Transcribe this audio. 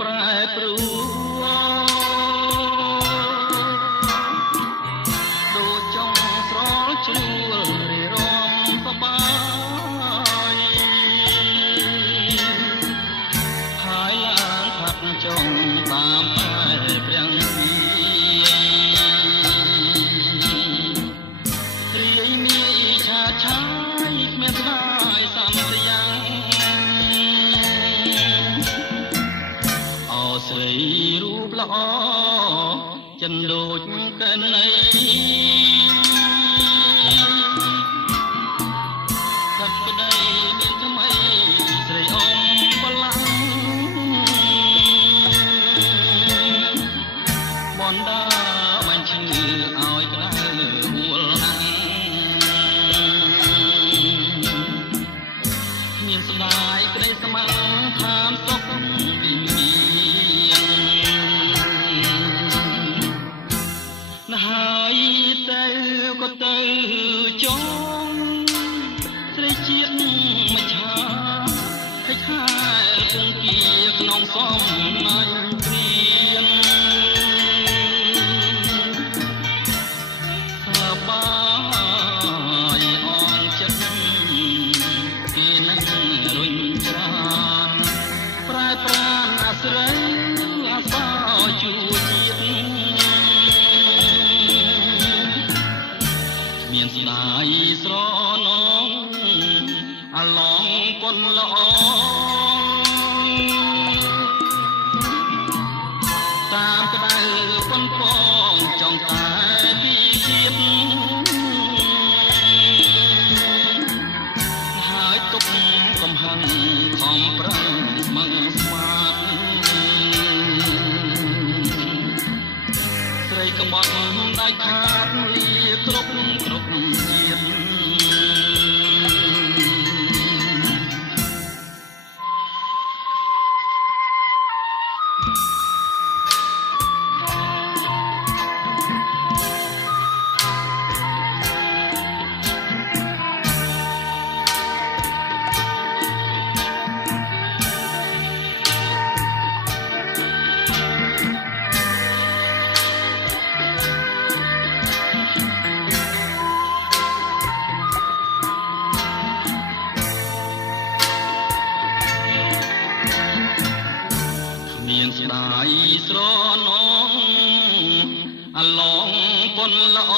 ប្រែប្រួលដូចចង់ស្រលជ្រួលរីរំសប្បាយហើយឡើងផាត់ចង់តាមតែព្រះរាយមានឆាឆាយគ្មានស្ដាយសំរយ៉ាងស្រីរូបល្អចិនដូចកែននៃកាត់ប្តីមានថ្មីស្រីអមបលាំងបណ្ដាបាញ់ឈឺឲ្យក្តៅហួលអាំងមានស្ដាយក្តីស្ម័គ្រថាមសុខពីហើយទៅក៏ទៅចងស្រីជាតិមិនឆាให้ខាគង់គៀក្នុងសំណាញ់ព្រៀនសបាយអងចិត្តគេនឹងរុញច្រានប្រែប្រានអាស្រ័យអាសោជួយមានស្ដាយស្រណងអាឡងគុណល្អតាមក្តៅប៉ុនពងចង់តែពីជាតិហើយទុកកំហឹងខំប្រឹងស្មឹងស្មាតស្រីក្បត់ដាច់ខាតលាគ្រប់ជាតិមានស្ដាយស្រណងអាឡងគុណល្អ